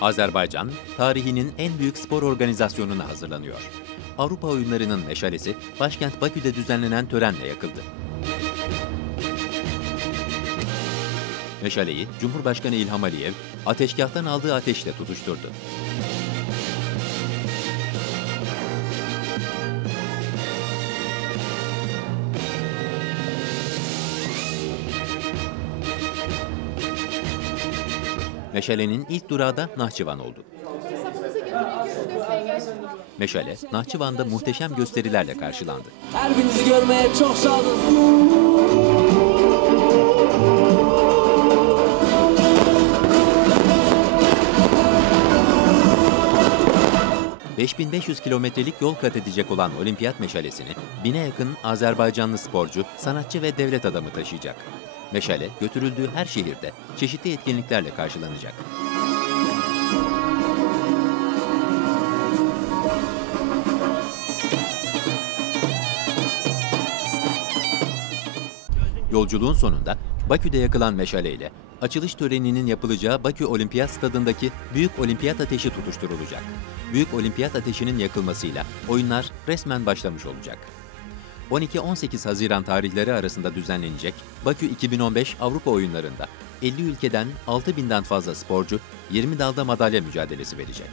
Azerbaycan, tarihinin en büyük spor organizasyonuna hazırlanıyor. Avrupa oyunlarının meşalesi başkent Bakü'de düzenlenen törenle yakıldı. Meşaleyi Cumhurbaşkanı İlham Aliyev ateşgahtan aldığı ateşle tutuşturdu. Meşalenin ilk durağı da Nahçıvan oldu. Hesabınızı götürün 24 beygir. Meşale, Nahçıvan'da muhteşem gösterilerle karşılandı. Her birinizi görmeye çok şadız. 5500 kilometrelik yol kat edecek olan olimpiyat meşalesini bine yakın Azerbaycanlı sporcu, sanatçı ve devlet adamı taşıyacak. Meşale götürüldüğü her şehirde çeşitli etkinliklerle karşılanacak. Yolculuğun sonunda Bakü'de yakılan meşaleyle açılış töreninin yapılacağı Bakü Olimpiyat Stadındaki Büyük Olimpiyat Ateşi tutuşturulacak. Büyük Olimpiyat Ateşi'nin yakılmasıyla oyunlar resmen başlamış olacak. 12-18 Haziran tarihleri arasında düzenlenecek Bakü 2015 Avrupa Oyunları'nda 50 ülkeden 6000'den fazla sporcu 20 dalda madalya mücadelesi verecek.